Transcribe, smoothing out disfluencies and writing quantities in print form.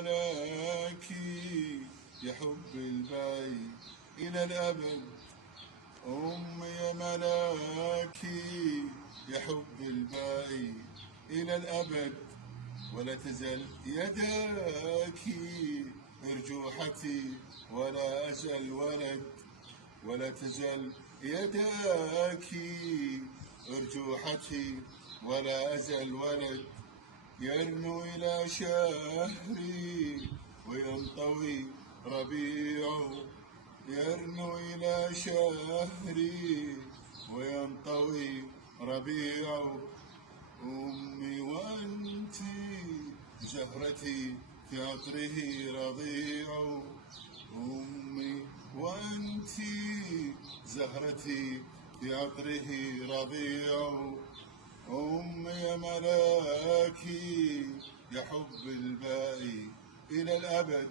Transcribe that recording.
ملاكي يا حب الباقي إلى الأبد. أمي يا ملاكي يا حب الباقي إلى الأبد. ولا تزل يداكي أرجوحتي ولا أزل ولد. ولا تزل يداكي أرجوحتي ولا أزل ولد. يرنو إلى شهري وينطوي ربيع. يرنو إلى شهري وينطوي ربيع. أمي وأنتي زهرتي في عطره رضيع. أمي وأنتي زهرتي في عطره رضيع. أمي يا ملاكي يا حب الباقي إلى الأبد.